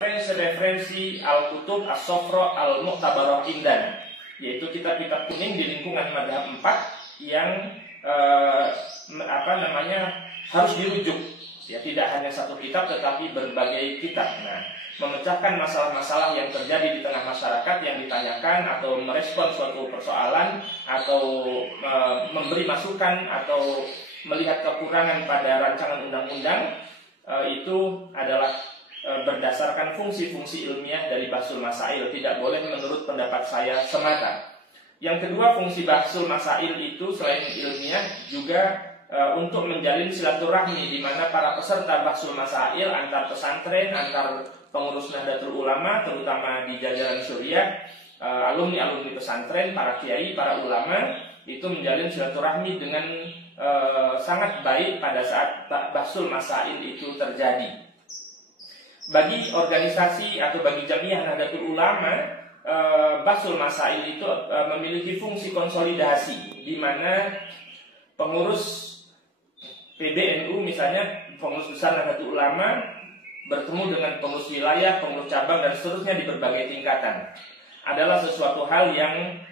Referensi Al-Kutub As-Sofro Al-Mu'tabarah Indan, yaitu kitab-kitab kuning di lingkungan madhab 4 yang harus dirujuk, ya, tidak hanya satu kitab tetapi berbagai kitab. Nah, memecahkan masalah-masalah yang terjadi di tengah masyarakat yang ditanyakan, atau merespon suatu persoalan, atau memberi masukan, atau melihat kekurangan pada rancangan undang-undang, itu adalah berdasarkan fungsi-fungsi ilmiah dari Bahsul Masail, tidak boleh menurut pendapat saya semata. Yang kedua, fungsi Bahsul Masail itu selain ilmiah juga untuk menjalin silaturahmi, di mana para peserta Bahsul Masail antar pesantren, antar pengurus Nahdlatul Ulama, terutama di jajaran Suriah, alumni-alumni pesantren, para kiai, para ulama, itu menjalin silaturahmi dengan sangat baik pada saat Bahsul Masail itu terjadi. Bagi organisasi atau bagi Jamiah Nahdlatul Ulama, Bahsul Masail itu memiliki fungsi konsolidasi, di mana pengurus PBNU, misalnya pengurus besar Nahdlatul Ulama, bertemu dengan pengurus wilayah, pengurus cabang, dan seterusnya di berbagai tingkatan. Adalah sesuatu hal yang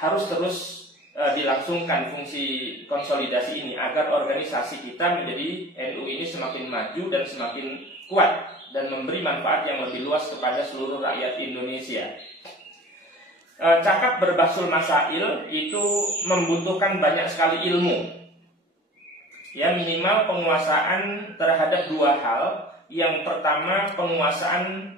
harus terus dilangsungkan fungsi konsolidasi ini, agar organisasi kita menjadi NU ini semakin maju dan semakin kuat dan memberi manfaat yang lebih luas kepada seluruh rakyat Indonesia. Cakap berbahsul masail itu membutuhkan banyak sekali ilmu, ya, minimal penguasaan terhadap dua hal. Yang pertama, penguasaan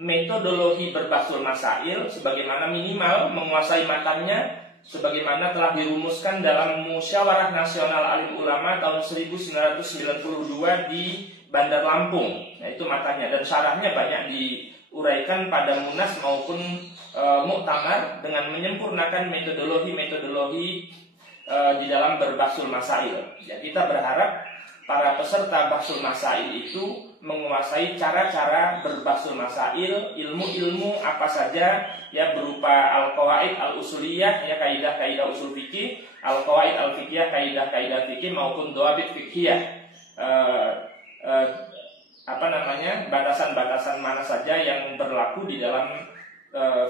metodologi berbahsul masail, sebagaimana minimal menguasai matanya, sebagaimana telah dirumuskan dalam Musyawarah Nasional Alim Ulama tahun 1992 di Bandar Lampung. Nah, itu matanya, dan syarahnya banyak diuraikan pada Munas maupun Muktamar dengan menyempurnakan metodologi-metodologi di dalam berbahsul masail. Ya, kita berharap para peserta bahsul masail itu menguasai cara-cara berbahsul masail, ilmu-ilmu apa saja, ya, berupa al-qawaid al-usuliyah, ya, kaidah-kaidah usul fikih, al-qawaid al-fiqhiyah, kaidah-kaidah fikih, maupun dawabit fiqhiyah, batasan-batasan mana saja yang berlaku di dalam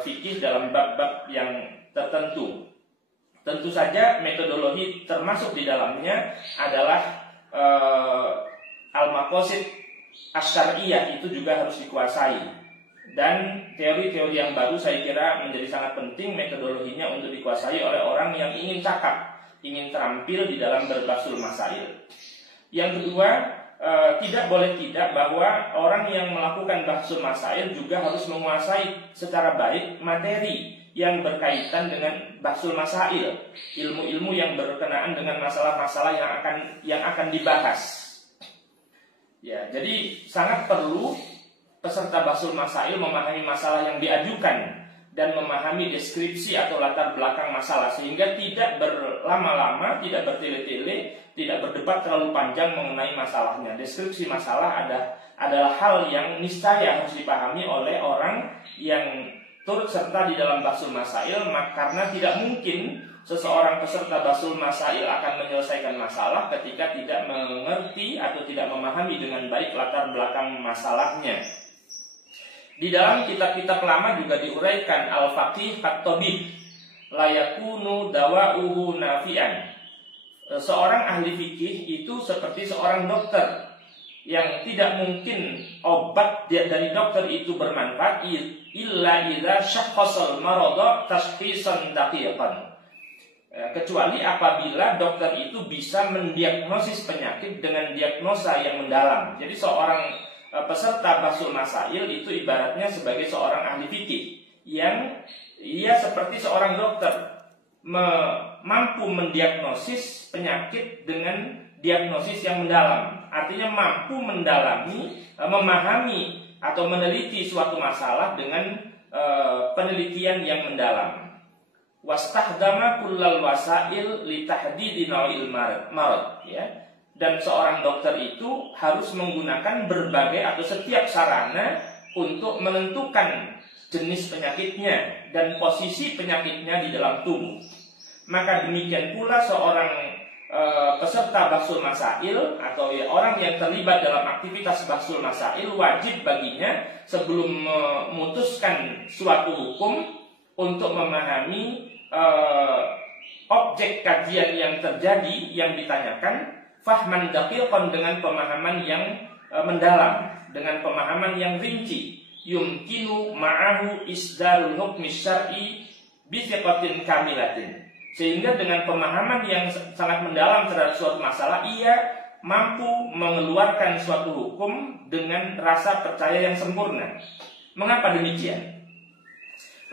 fikih dalam bab-bab yang tertentu. Tentu saja metodologi termasuk di dalamnya adalah al-maqasid asy-syar'iyyah, itu juga harus dikuasai. Dan teori-teori yang baru saya kira menjadi sangat penting metodologinya untuk dikuasai oleh orang yang ingin cakap, ingin terampil di dalam berbahsul masail. Yang kedua, tidak boleh tidak bahwa orang yang melakukan bahsul masail juga harus menguasai secara baik materi yang berkaitan dengan bahsul masail, ilmu-ilmu yang berkenaan dengan masalah-masalah yang akan dibahas. Ya, jadi sangat perlu peserta bahsul masail memahami masalah yang diajukan dan memahami deskripsi atau latar belakang masalah, sehingga tidak berlama-lama, tidak bertele-tele, tidak berdebat terlalu panjang mengenai masalahnya. Deskripsi masalah adalah hal yang niscaya harus dipahami oleh orang yang turut serta di dalam bahsul masail, karena tidak mungkin seseorang peserta bahsul masail akan menyelesaikan masalah ketika tidak mengerti atau tidak memahami dengan baik latar belakang masalahnya. Di dalam kitab-kitab lama juga diuraikan al-faqih at-tabib la yakunu dawa'uhu nafi'an. Seorang ahli fikih itu seperti seorang dokter, yang tidak mungkin obat dari dokter itu bermanfaat illa idza syakhasal marada tashkhisan daqiqan, kecuali apabila dokter itu bisa mendiagnosis penyakit dengan diagnosa yang mendalam. Jadi seorang peserta bahsul masail itu ibaratnya sebagai seorang ahli fikih yang ia seperti seorang dokter, mampu mendiagnosis penyakit dengan diagnosis yang mendalam. Artinya mampu mendalami, memahami atau meneliti suatu masalah dengan penelitian yang mendalam. Wastahdama kullal wasail li tahdidi naw'il marad, ya. Dan seorang dokter itu harus menggunakan berbagai atau setiap sarana untuk menentukan jenis penyakitnya dan posisi penyakitnya di dalam tubuh. Maka demikian pula seorang peserta bahsul masail atau ya, orang yang terlibat dalam aktivitas bahsul masail wajib baginya sebelum memutuskan suatu hukum untuk memahami objek kajian yang terjadi yang ditanyakan fahman daqiqan dengan pemahaman yang mendalam, dengan pemahaman yang rinci, yumkinu ma'ahu isdarul hukmi syar'i bi thiqatin kamilatin. Sehingga dengan pemahaman yang sangat mendalam terhadap suatu masalah, ia mampu mengeluarkan suatu hukum dengan rasa percaya yang sempurna. Mengapa demikian?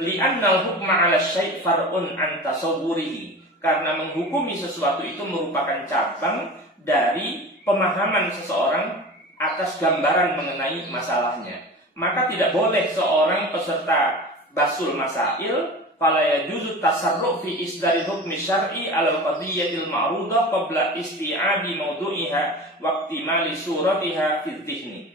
Li'annal hukma 'ala syai' far'un an tasawwurihi. Karena menghukumi sesuatu itu merupakan cabang dari pemahaman seseorang atas gambaran mengenai masalahnya. Maka tidak boleh seorang peserta bahsul masail fala yajuzu tasarruf fi isdari hukmi syar'i 'ala al-qadiyyatil ma'rudah qabla isti'abi mawdu'iha wa ihtimali suratiha fi dhihni.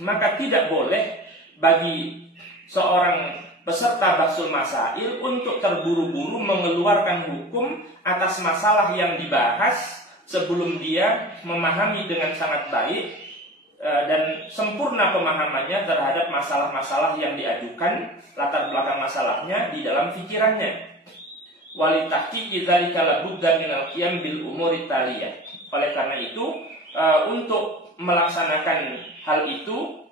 Maka tidak boleh bagi seorang peserta bahsul masail untuk terburu-buru mengeluarkan hukum atas masalah yang dibahas sebelum dia memahami dengan sangat baik dan sempurna pemahamannya terhadap masalah-masalah yang diajukan, latar belakang masalahnya di dalam pikirannya. Walitahqiqi dzalika la budda minal qiyam bil umuri taliyah. Oleh karena itu, untuk melaksanakan hal itu,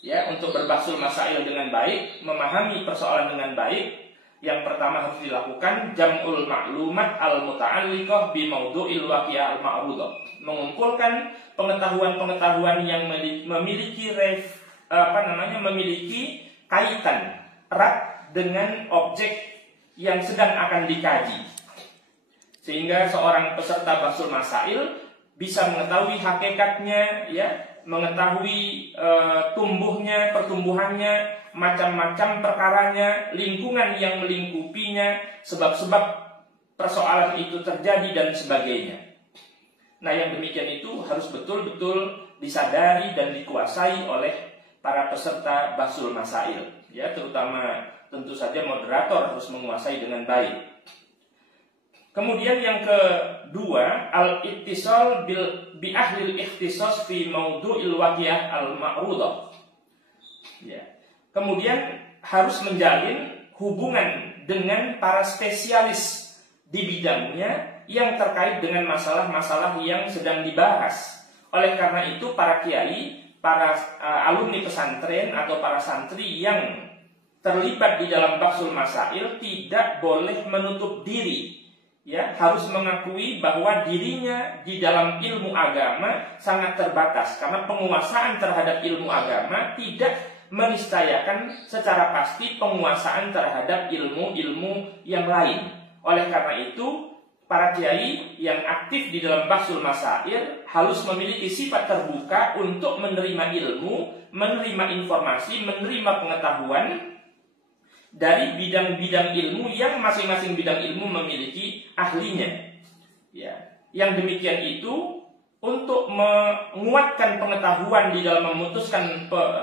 ya, untuk berbahsul masail dengan baik, memahami persoalan dengan baik, yang pertama harus dilakukan jam'ul ma'lumat al-muta'alliqah bi mawdu'il waqi'ah al-ma'rudah. Mengumpulkan pengetahuan-pengetahuan yang memiliki memiliki kaitan erat dengan objek yang sedang akan dikaji. Sehingga seorang peserta bahsul masail bisa mengetahui hakikatnya, ya, mengetahui tumbuhnya, pertumbuhannya, macam-macam perkaranya, lingkungan yang melingkupinya, sebab-sebab persoalan itu terjadi dan sebagainya. Nah, yang demikian itu harus betul-betul disadari dan dikuasai oleh para peserta bahsul masail, ya, terutama tentu saja moderator harus menguasai dengan baik. Kemudian yang kedua, al-ittisal bi ahlil ikhtisas fi mawdu'il waqi'ah al-ma'rudah. Ya. Kemudian harus menjalin hubungan dengan para spesialis di bidangnya yang terkait dengan masalah-masalah yang sedang dibahas. Oleh karena itu para kiai, para alumni pesantren atau para santri yang terlibat di dalam bahsul masail tidak boleh menutup diri. Ya, harus mengakui bahwa dirinya di dalam ilmu agama sangat terbatas karena penguasaan terhadap ilmu agama tidak meniscayakan secara pasti penguasaan terhadap ilmu-ilmu yang lain. Oleh karena itu, para kiai yang aktif di dalam bahsul masail harus memiliki sifat terbuka untuk menerima ilmu, menerima informasi, menerima pengetahuan dari bidang-bidang ilmu yang masing-masing bidang ilmu memiliki ahlinya. Ya, yang demikian itu untuk menguatkan pengetahuan di dalam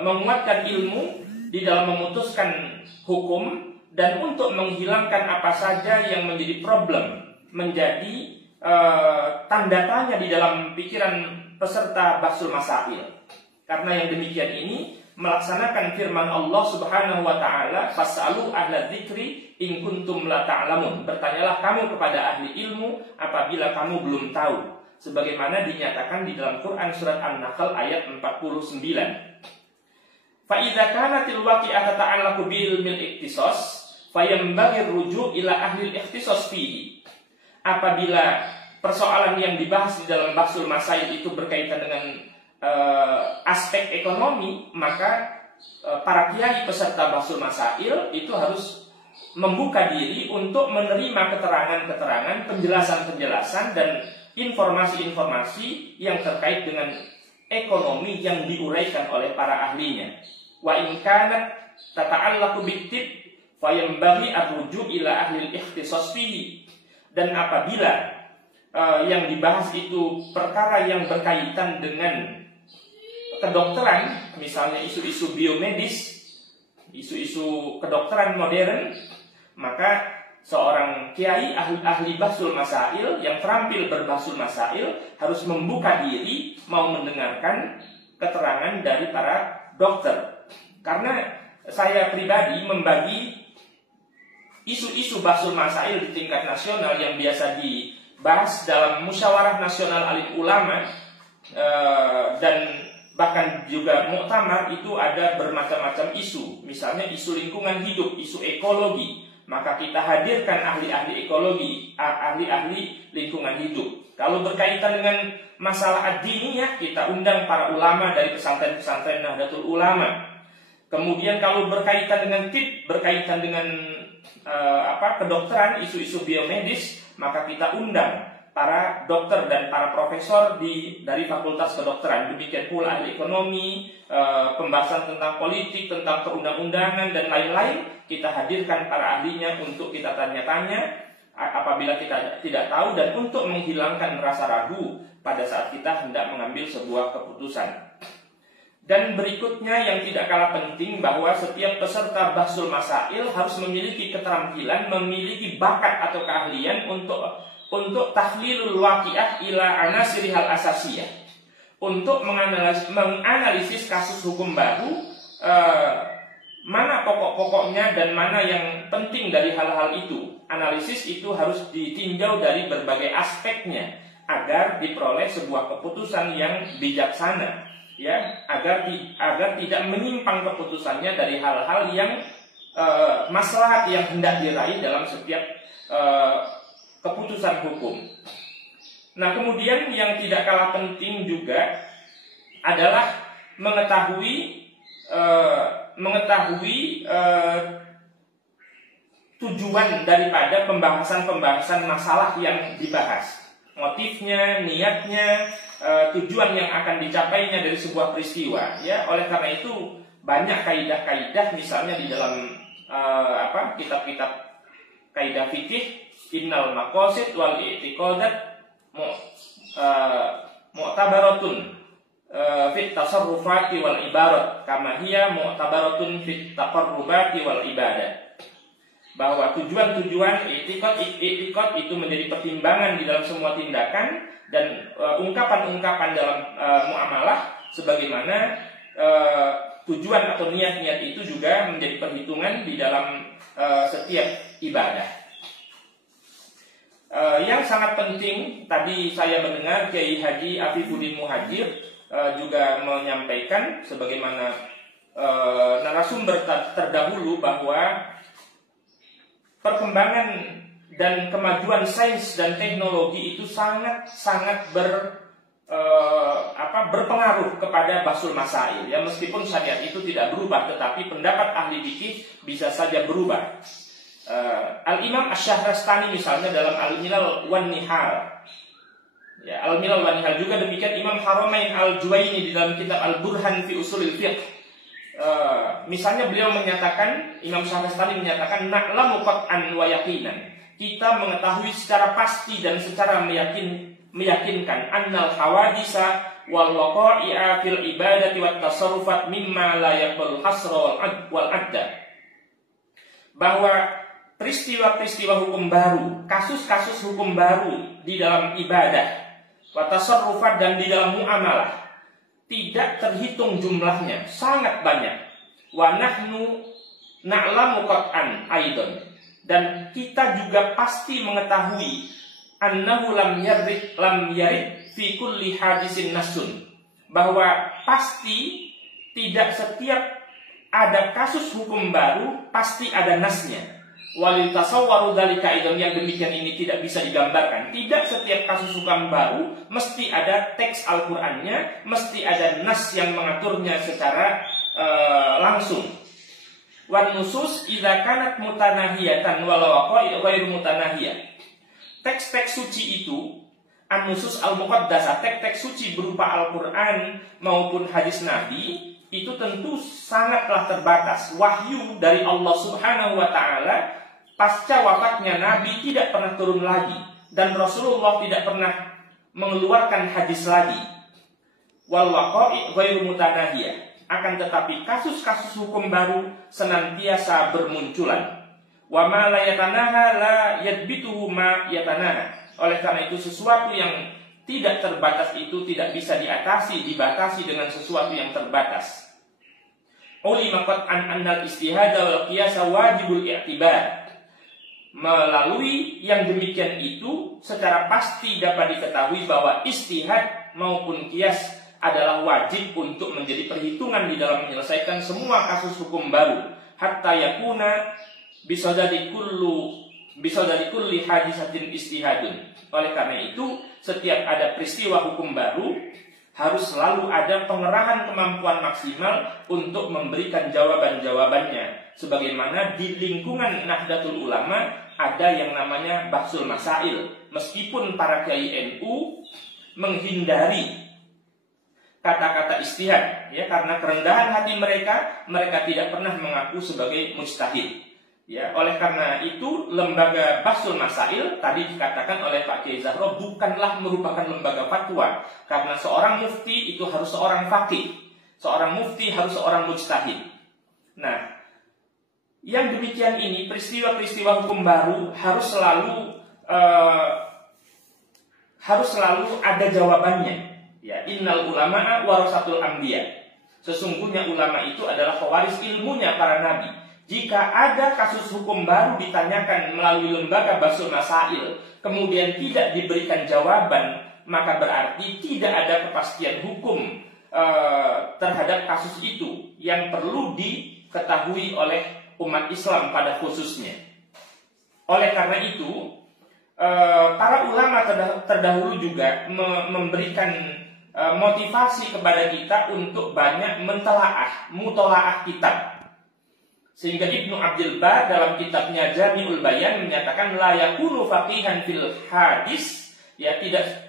menguatkan ilmu di dalam memutuskan hukum, dan untuk menghilangkan apa saja yang menjadi problem, menjadi tanda tanya di dalam pikiran peserta bahsul masail. Karena yang demikian ini melaksanakan firman Allah Subhanahu wa taala, "Fas'alu ahla dzikri in kuntum la ta'lamun." Bertanyalah kamu kepada ahli ilmu apabila kamu belum tahu. Sebagaimana dinyatakan di dalam Quran surat An-Nahl ayat 49. Fa idza kanatil waqi'ah tata'allaqu bil ikhtisas fayambaghi ruju' ila ahli ikhtisas fihi. Apabila persoalan yang dibahas di dalam bahsul masail itu berkaitan dengan aspek ekonomi, maka para kiai peserta bahsul masail itu harus membuka diri untuk menerima keterangan-keterangan, penjelasan-penjelasan dan informasi-informasi yang terkait dengan ekonomi yang diuraikan oleh para ahlinya. Wa in kanat tata'allaqu bittib fayambaghi ar-ruju' ila ahli ikhtisas fihi. Dan apabila yang dibahas itu perkara yang berkaitan dengan kedokteran, misalnya isu-isu biomedis, isu-isu kedokteran modern, maka seorang kiai ahli bahsul masail yang terampil berbahsul masail harus membuka diri mau mendengarkan keterangan dari para dokter. Karena saya pribadi membagi isu-isu bahsul masail di tingkat nasional yang biasa dibahas dalam musyawarah nasional alim ulama dan bahkan juga muktamar, itu ada bermacam-macam isu. Misalnya isu lingkungan hidup, isu ekologi, maka kita hadirkan ahli-ahli ekologi, ahli-ahli lingkungan hidup. Kalau berkaitan dengan masalah ad-diniyah, kita undang para ulama dari pesantren-pesantren Nahdlatul Ulama. Kemudian kalau berkaitan dengan berkaitan dengan kedokteran, isu-isu biomedis, maka kita undang para dokter dan para profesor dari Fakultas Kedokteran. Demikian pula ahli ekonomi, pembahasan tentang politik, tentang perundang-undangan dan lain-lain, kita hadirkan para ahlinya untuk kita tanya-tanya apabila kita tidak tahu, dan untuk menghilangkan rasa ragu pada saat kita hendak mengambil sebuah keputusan. Dan berikutnya yang tidak kalah penting, bahwa setiap peserta bahsul masail harus memiliki keterampilan, memiliki bakat atau keahlian untuk tahlilul waqi'ah ila anasirihal asasiyah, untuk menganalisis kasus hukum baru, mana pokok-pokoknya dan mana yang penting dari hal-hal itu. Analisis itu harus ditinjau dari berbagai aspeknya agar diperoleh sebuah keputusan yang bijaksana, ya, agar tidak menyimpang keputusannya dari hal-hal yang maslahat yang hendak diraih dalam setiap keputusan hukum. Nah, kemudian yang tidak kalah penting juga adalah mengetahui tujuan daripada pembahasan masalah yang dibahas, motifnya, niatnya, tujuan yang akan dicapainya dari sebuah peristiwa. Ya, oleh karena itu banyak kaidah-kaidah, misalnya di dalam kitab-kitab kaidah fikih, innal maqasid wal i'tiqadat mu'tabaratun fit tasarrufati wal ibarat kama hiya mu'tabaratun fit taqarrubati wal ibadah. Bahwa tujuan-tujuan i'tiqad itu menjadi pertimbangan di dalam semua tindakan, dan ungkapan-ungkapan dalam muamalah sebagaimana tujuan atau niat-niat itu juga menjadi perhitungan di dalam setiap ibadah. Yang sangat penting, tadi saya mendengar Kiai Haji Afifuddin Muhajir juga menyampaikan sebagaimana narasumber terdahulu, bahwa perkembangan dan kemajuan sains dan teknologi itu sangat berpengaruh kepada bahsul masail. Ya, meskipun syariat itu tidak berubah, tetapi pendapat ahli fikih bisa saja berubah. Al-Imam Asy-Syahrastani misalnya dalam Al-Milal wan Nihal, ya, Al-Milal wan Nihal, juga demikian Imam Haramain Al-Juwaini di dalam kitab Al-Burhan fi Ushulil Fiqh. Misalnya beliau menyatakan, Imam Syahrastani menyatakan, na'lamu qat'an wa yaqinan, kita mengetahui secara pasti dan secara meyakinkan, annal hawadisa wal waqa'i'a fil ibadati wat tasarrufat mimma la yaqbal hasra wal adda, bahwa peristiwa-peristiwa hukum baru, kasus-kasus hukum baru di dalam ibadah, wa tasarrufat, dan di dalam muamalah, tidak terhitung jumlahnya, sangat banyak. Wa nahnu na'lamu qat'an aidan, dan kita juga pasti mengetahui annahu lam yarid fi kulli hadisin nasun, bahwa pasti tidak setiap ada kasus hukum baru pasti ada nasnya. Walil tasawwaru dzalika aidan, yang demikian ini tidak bisa digambarkan. Tidak setiap kasus hukum baru mesti ada teks Al-Qur'annya, mesti ada nas yang mengaturnya secara langsung. Wan nusus idza kanat mutanahiyatan walau ghairu mutanahiyah. Teks-teks suci itu, an-nusus al-muqaddasah, teks-teks suci berupa Al-Qur'an maupun hadis Nabi, itu tentu sangatlah terbatas. Wahyu dari Allah Subhanahu wa ta'ala pasca wafatnya Nabi tidak pernah turun lagi, dan Rasulullah tidak pernah mengeluarkan hadis lagi. Wal waqa'i ghairu mutanahiyah, akan tetapi kasus-kasus hukum baru senantiasa bermunculan. Wa ma la yatanaha la yadbituhu ma yatanaha. Oleh karena itu sesuatu yang tidak terbatas itu tidak bisa dibatasi dengan sesuatu yang terbatas. Ulima qat'an annal istihad wal qiyas wajibul i'tibar. Melalui yang demikian itu secara pasti dapat diketahui bahwa istihad maupun qiyas adalah wajib untuk menjadi perhitungan di dalam menyelesaikan semua kasus hukum baru. Hatta yakuna bisadari kulli hadisatin istihadun. Oleh karena itu, setiap ada peristiwa hukum baru harus selalu ada pengerahan kemampuan maksimal untuk memberikan jawaban-jawabannya. Sebagaimana di lingkungan Nahdlatul Ulama ada yang namanya Bahsul Masail. Meskipun para kiai NU menghindari kata-kata istihad, ya, karena kerendahan hati mereka tidak pernah mengaku sebagai mujtahid. Ya, oleh karena itu lembaga Bahsul Masail tadi dikatakan oleh Pak Kiai Zahro bukanlah merupakan lembaga fatwa, karena seorang mufti itu harus seorang faqih, seorang mufti harus seorang mujtahid. Nah, yang demikian ini peristiwa-peristiwa hukum baru harus selalu ada jawabannya. Ya, innal ulama'a warasatul anbiya. Sesungguhnya ulama itu adalah pewaris ilmunya para nabi. Jika ada kasus hukum baru ditanyakan melalui lembaga Bahsul Masail, kemudian tidak diberikan jawaban, maka berarti tidak ada kepastian hukum terhadap kasus itu yang perlu diketahui oleh umat Islam pada khususnya. Oleh karena itu, para ulama terdahulu juga memberikan motivasi kepada kita untuk banyak mutolaah kitab. Sehingga Ibnu Abdul Bar dalam kitabnya Jami'ul Bayan menyatakan la yakunu faqihan fil hadis, ya,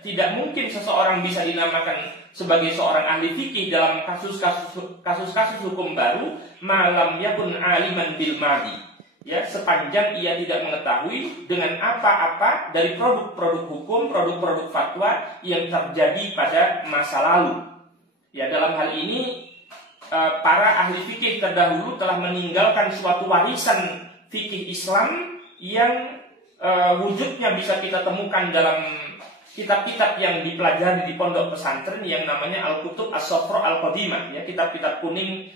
tidak mungkin seseorang bisa dinamakan sebagai seorang ahli fikih dalam kasus-kasus hukum baru malam yakun aliman bil madi, ya, sepanjang ia tidak mengetahui dengan apa-apa dari produk-produk hukum, produk-produk fatwa yang terjadi pada masa lalu. Ya, dalam hal ini para ahli fikih terdahulu telah meninggalkan suatu warisan fikih Islam yang wujudnya bisa kita temukan dalam kitab-kitab yang dipelajari di pondok pesantren yang namanya Al-Kutub As-Safra Al-Qadimah, ya, kitab-kitab kuning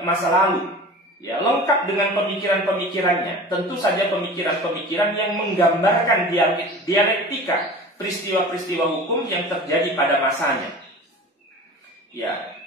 masa lalu. Ya, lengkap dengan pemikiran-pemikirannya. Tentu saja pemikiran-pemikiran yang menggambarkan dialektika peristiwa-peristiwa hukum yang terjadi pada masanya.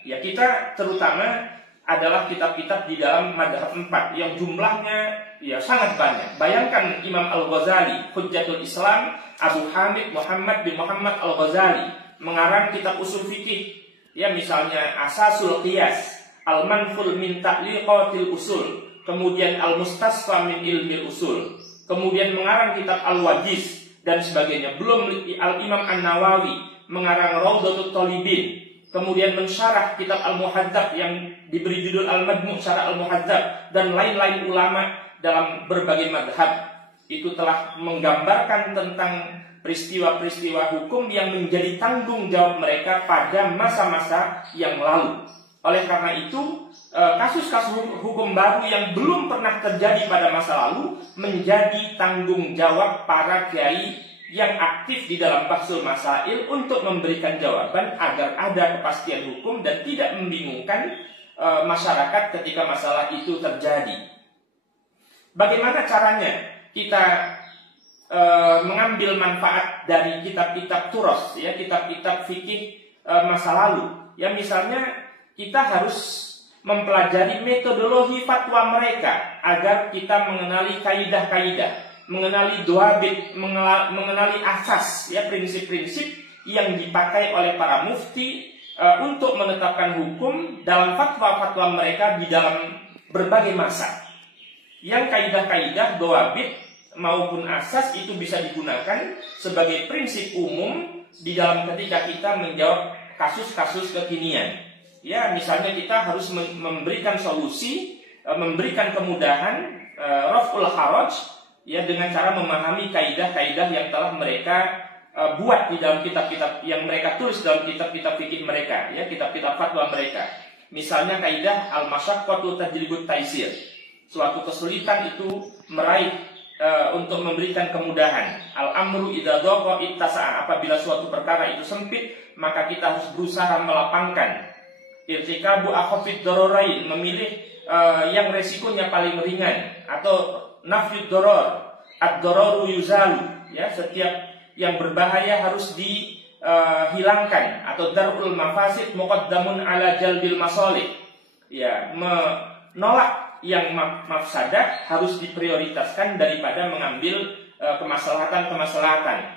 Ya, kita terutama adalah kitab-kitab di dalam madhab 4 yang jumlahnya ya sangat banyak. Bayangkan Imam Al-Ghazali, Hujjatul Islam, Abu Hamid Muhammad bin Muhammad Al-Ghazali mengarang kitab usul fikih, ya, misalnya Asasul Qiyas, Al-Manful min Ta'liqatil Usul, kemudian Al-Mustasfa min Ilmil Usul, kemudian mengarang kitab Al-Wajiz dan sebagainya. Belum Al-Imam An-Nawawi mengarang Raudhatul Talibin, kemudian mensyarah kitab Al-Muhadzab yang diberi judul Al-Majmu' Syarah Al-Muhadzab, dan lain-lain ulama dalam berbagai madhab itu telah menggambarkan tentang peristiwa-peristiwa hukum yang menjadi tanggung jawab mereka pada masa-masa yang lalu. Oleh karena itu, kasus-kasus hukum baru yang belum pernah terjadi pada masa lalu menjadi tanggung jawab para kiai yang aktif di dalam Bahsul Masail untuk memberikan jawaban agar ada kepastian hukum dan tidak membingungkan masyarakat ketika masalah itu terjadi. Bagaimana caranya kita mengambil manfaat dari kitab-kitab turos, ya, kitab-kitab fikih masa lalu? Ya, misalnya kita harus mempelajari metodologi fatwa mereka agar kita mengenali kaidah-kaidah, mengenali duabit, mengenali asas, ya, prinsip-prinsip yang dipakai oleh para mufti untuk menetapkan hukum dalam fatwa-fatwa mereka di dalam berbagai masa. Yang kaidah-kaidah, duabit maupun asas itu bisa digunakan sebagai prinsip umum di dalam ketika kita menjawab kasus-kasus kekinian. Ya, misalnya kita harus memberikan solusi, memberikan kemudahan, raf'ul haraj, ya, dengan cara memahami kaidah-kaidah yang telah mereka buat di dalam kitab-kitab yang mereka tulis dalam kitab-kitab fikih mereka, ya, kitab-kitab fatwa mereka. Misalnya kaidah al-masyaqqatu tajlibut taisir. Suatu kesulitan itu meraih untuk memberikan kemudahan. Al-amru idza dhaqa ittasa'a. Apabila suatu perkara itu sempit, maka kita harus berusaha melapangkan. Irtikabu akhafid dararain, memilih yang resikonya paling ringan, atau nafyud darar, ad-dararu yuzalu, ya, setiap yang berbahaya harus dihilangkan, atau darul mafasid muqaddamun ala jalbil masalih. Ya, menolak yang mafsadah harus diprioritaskan daripada mengambil kemaslahatan-kemaslahatan.